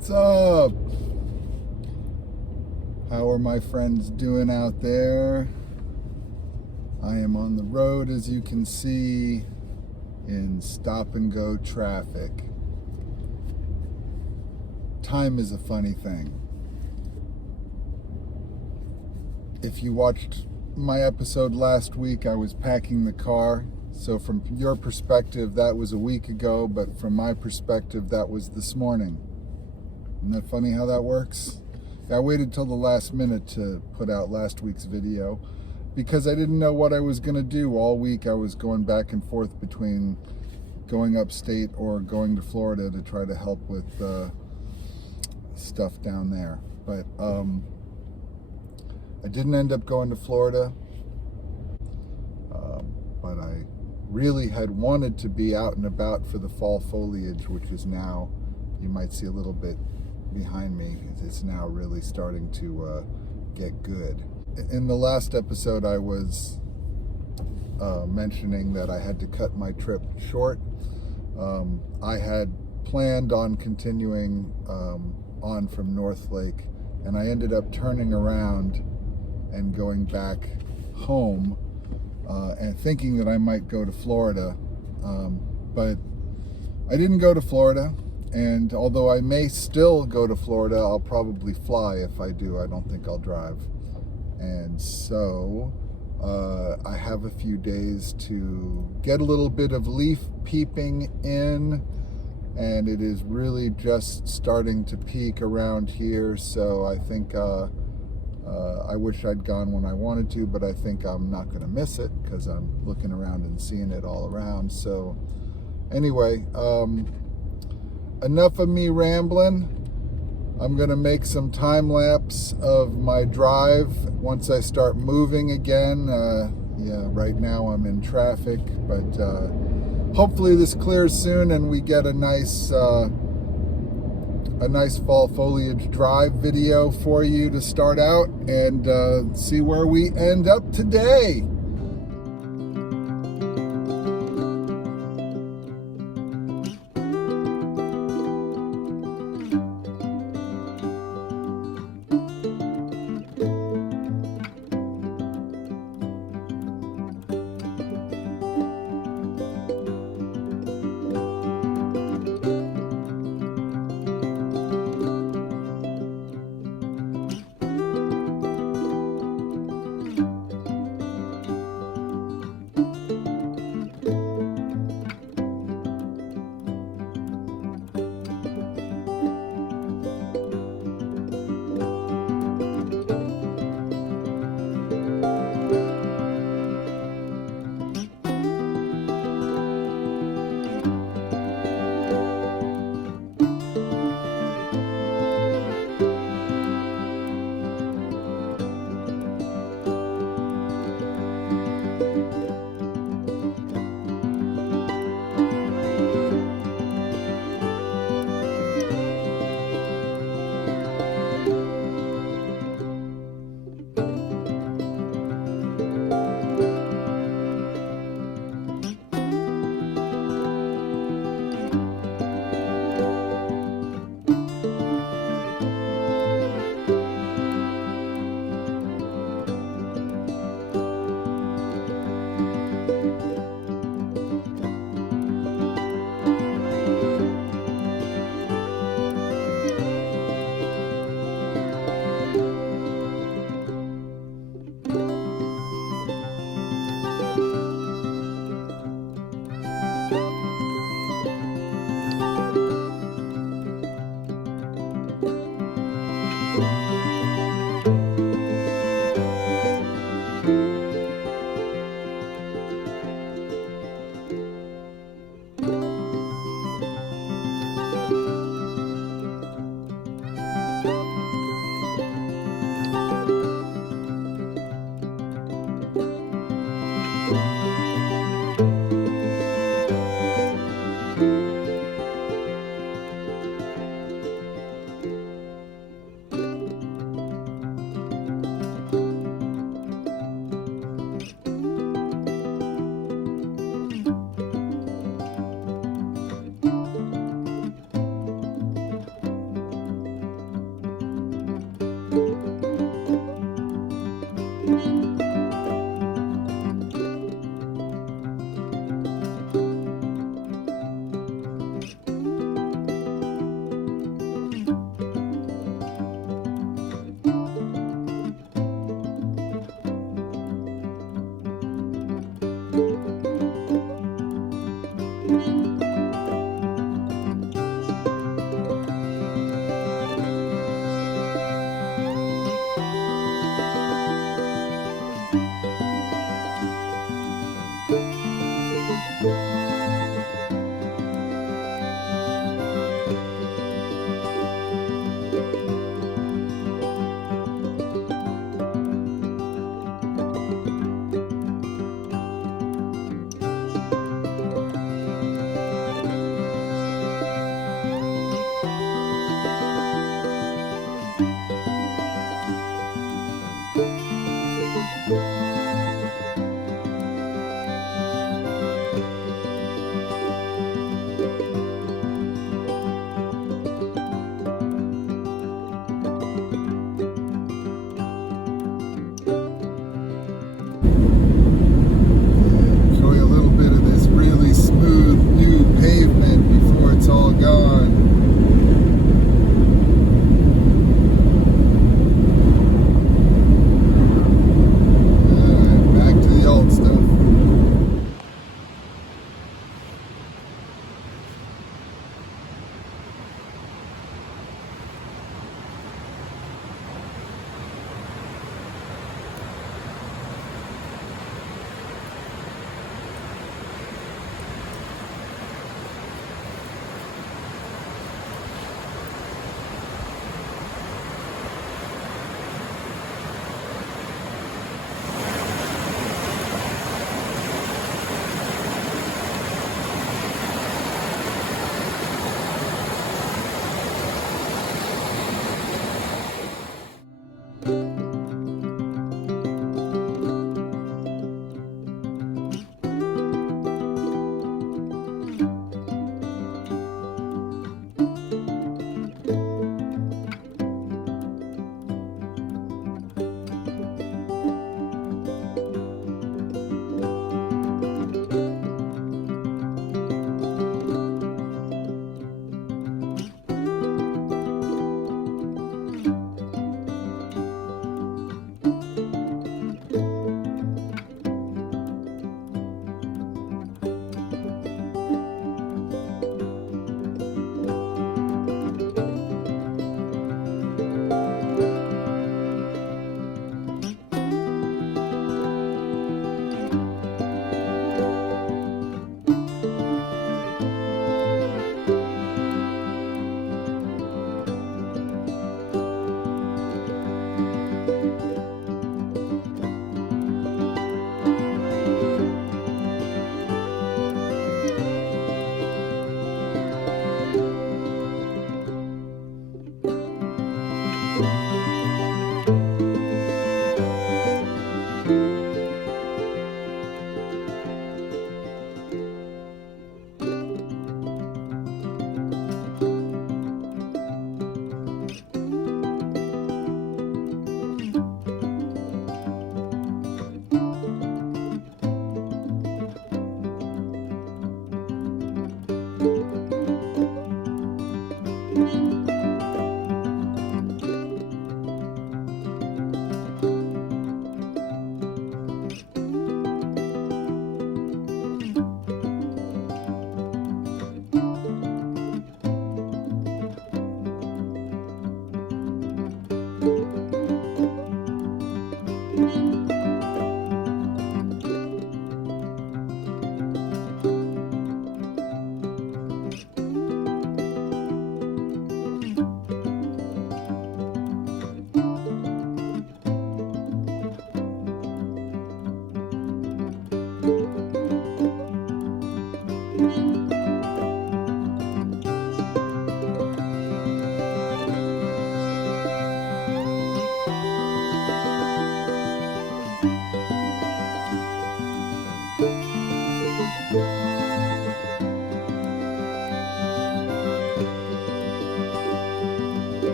What's up? How are my friends doing out there? I am on the road, as you can see, in stop and go traffic. Time is a funny thing. If you watched my episode last week, I was packing the car. So from your perspective, that was a week ago, but from my perspective, that was this morning. Isn't that funny how that works? I waited till the last minute to put out last week's video because I didn't know what I was going to do. All week I was going back and forth between going upstate or going to Florida to try to help with stuff down there. But I didn't end up going to Florida, but I really had wanted to be out and about for the fall foliage, which is now, you might see a little bit behind me, it's now really starting to get good. In the last episode, I was mentioning that I had to cut my trip short. I had planned on continuing on from North Lake, and I ended up turning around and going back home and thinking that I might go to Florida, but I didn't go to Florida. And although I may still go to Florida, I'll probably fly if I do. I don't think I'll drive. And so I have a few days to get a little bit of leaf peeping in, and it is really just starting to peak around here. So I think I wish I'd gone when I wanted to, but I think I'm not going to miss it because I'm looking around and seeing it all around. So anyway, enough of me rambling. I'm going to make some time lapse of my drive once I start moving again. Yeah, right now I'm in traffic, but hopefully this clears soon and we get a nice fall foliage drive video for you to start out and see where we end up today.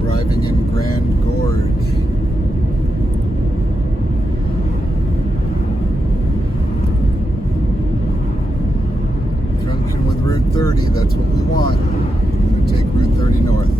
Arriving in Grand Gorge. Junction with Route 30, that's what we want. I'm going to take Route 30 north.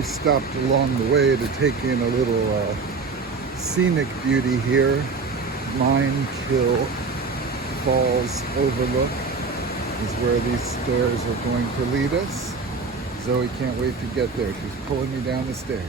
we stopped along the way to take in a little scenic beauty here. Mine Kill Falls Overlook is where these stairs are going to lead us. Zoe can't wait to get there. She's pulling me down the stairs.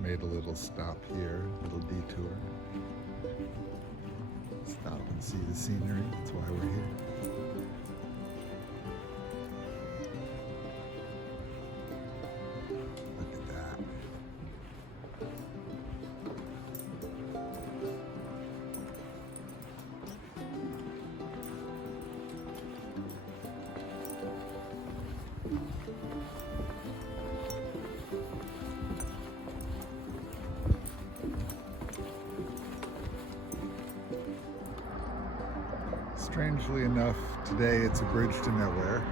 Made a little stop here, little detour. Stop and see the scenery, that's why we're here. Look at that. Strangely enough, today it's a bridge to nowhere.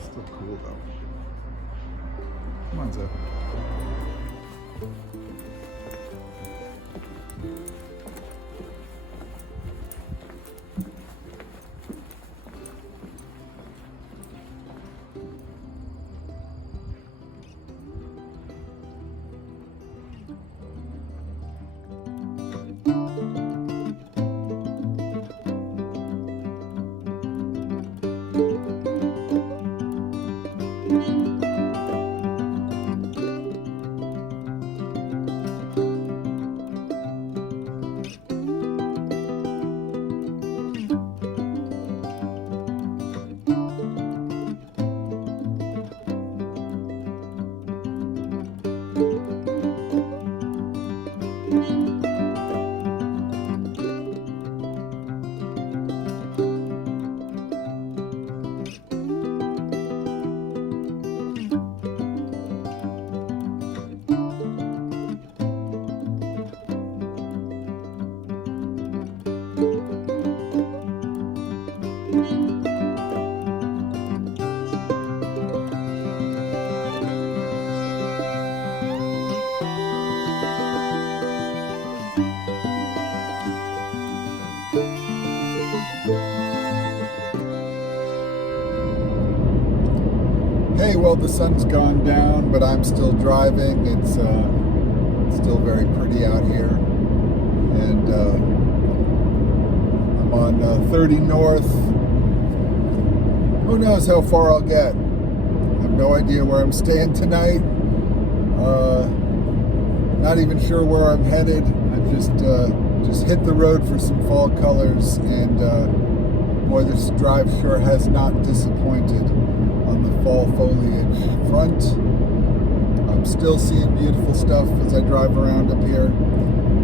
Still cool though. Come on, Zoe. Hey, well, the sun's gone down, but I'm still driving. It's still very pretty out here. And I'm on 30 North. Who knows how far I'll get? I have no idea where I'm staying tonight. Not even sure where I'm headed. I've just hit the road for some fall colors, and boy, this drive sure has not disappointed on the fall foliage front. I'm still seeing beautiful stuff as I drive around up here.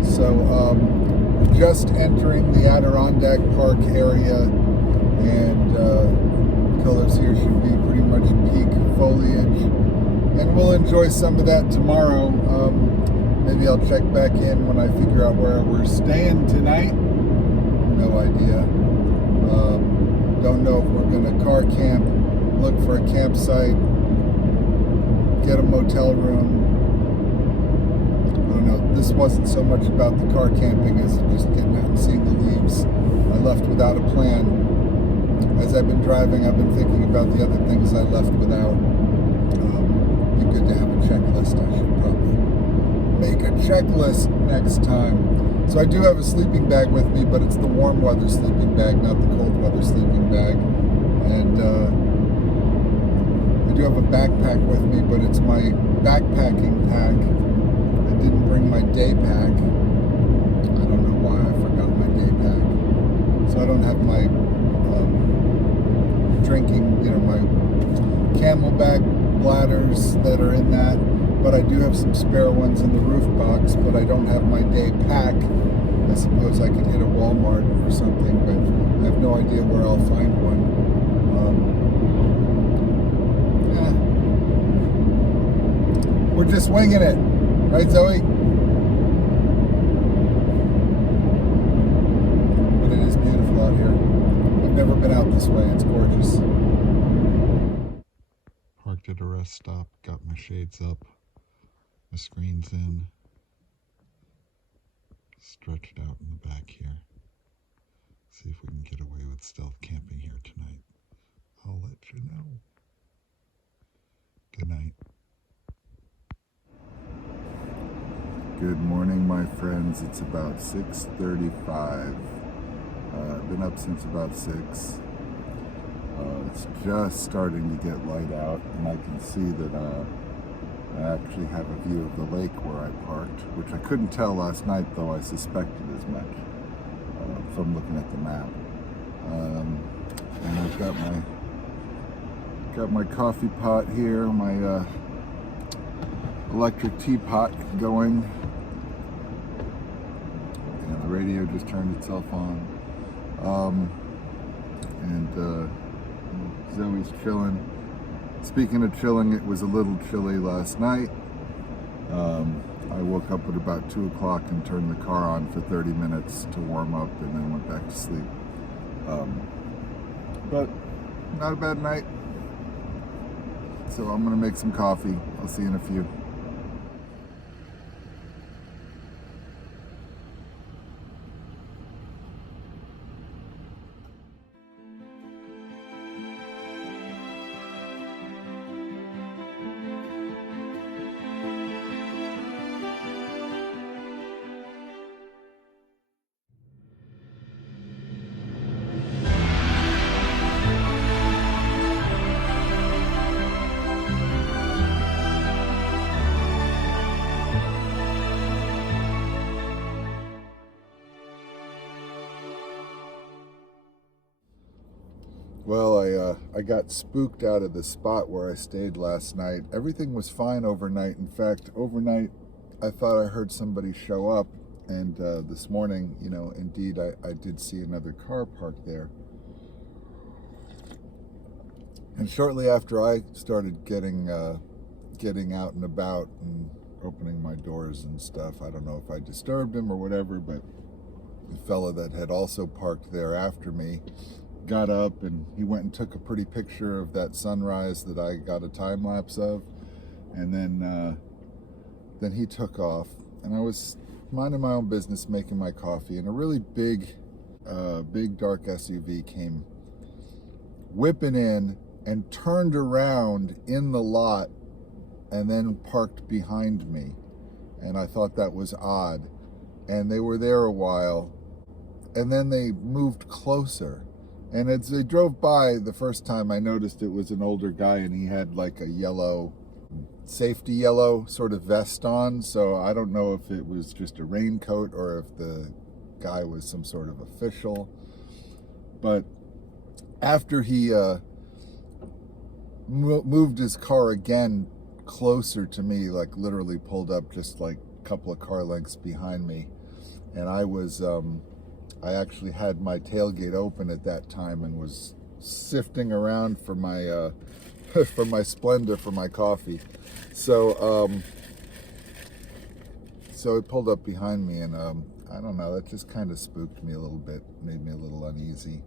So just entering the Adirondack Park area, and colors here should be pretty much peak foliage. and we'll enjoy some of that tomorrow. Maybe I'll check back in when I figure out where we're staying tonight. No idea. Don't know if we're going to car camp, look for a campsite, get a motel room. I don't know. This wasn't so much about the car camping as just getting out and seeing the leaves. I left without a plan. As I've been driving, I've been thinking about the other things I left without. Be good to have a checklist. I should probably make a checklist next time. So I do have a sleeping bag with me, but it's the warm weather sleeping bag, not the cold weather sleeping bag. And I do have a backpack with me, but it's my backpacking pack. I didn't bring my day pack. I don't know why I forgot my day pack. So I don't have my drinking, my Camelback bladders that are in that. But I do have some spare ones in the roof box, but I don't have my day pack. I suppose I could hit a Walmart or something, but I have no idea where I'll find one. We're just winging it. Right, Zoe? But it is beautiful out here. I've never been out this way. It's gorgeous. Parked at a rest stop, got my shades up. The screen's in, stretched out in the back here. See if we can get away with stealth camping here tonight. I'll let you know. Good night. Good morning, my friends. It's about 6:35. I've been up since about 6. It's just starting to get light out, and I can see that I actually have a view of the lake where I parked, which I couldn't tell last night, though I suspected as much from looking at the map. And I've got my coffee pot here, my electric teapot going, and the radio just turned itself on. Zoe's chilling. Speaking of chilling, it was a little chilly last night. I woke up at about 2 o'clock and turned the car on for 30 minutes to warm up and then went back to sleep. But not a bad night. So I'm gonna make some coffee. I'll see you in a few. Well, I got spooked out of the spot where I stayed last night. Everything was fine overnight. In fact, overnight, I thought I heard somebody show up. And this morning, indeed, I did see another car parked there. And shortly after I started getting out and about and opening my doors and stuff, I don't know if I disturbed him or whatever, but the fella that had also parked there after me got up and he went and took a pretty picture of that sunrise that I got a time lapse of, and then he took off, and I was minding my own business making my coffee, and a really big dark SUV came whipping in and turned around in the lot and then parked behind me, and I thought that was odd, and they were there a while, and then they moved closer. And as they drove by, the first time I noticed it was an older guy, and he had like a safety yellow sort of vest on. So I don't know if it was just a raincoat or if the guy was some sort of official. But after he moved his car again closer to me, like literally pulled up just like a couple of car lengths behind me, and I actually had my tailgate open at that time and was sifting around for my for my Splenda for my coffee. So so it pulled up behind me, and I don't know, that just kind of spooked me a little bit, made me a little uneasy.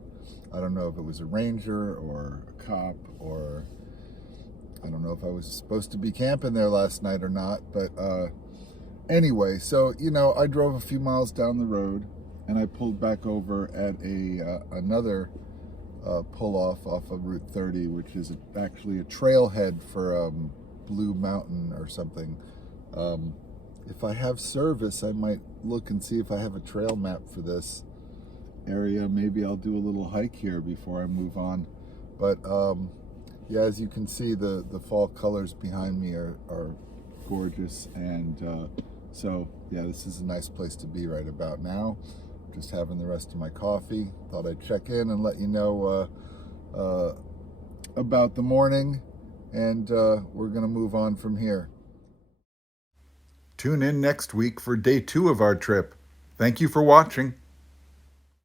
I don't know if it was a ranger or a cop, or I don't know if I was supposed to be camping there last night or not, but anyway, so, you know, I drove a few miles down the road, and I pulled back over at another pull-off off of Route 30, which is actually a trailhead for Blue Mountain or something. If I have service, I might look and see if I have a trail map for this area. Maybe I'll do a little hike here before I move on. But yeah, as you can see, the fall colors behind me are gorgeous, and so yeah, this is a nice place to be right about now. Just having the rest of my coffee. Thought I'd check in and let you know about the morning, and we're gonna move on from here. Tune in next week for day 2 of our trip. Thank you for watching.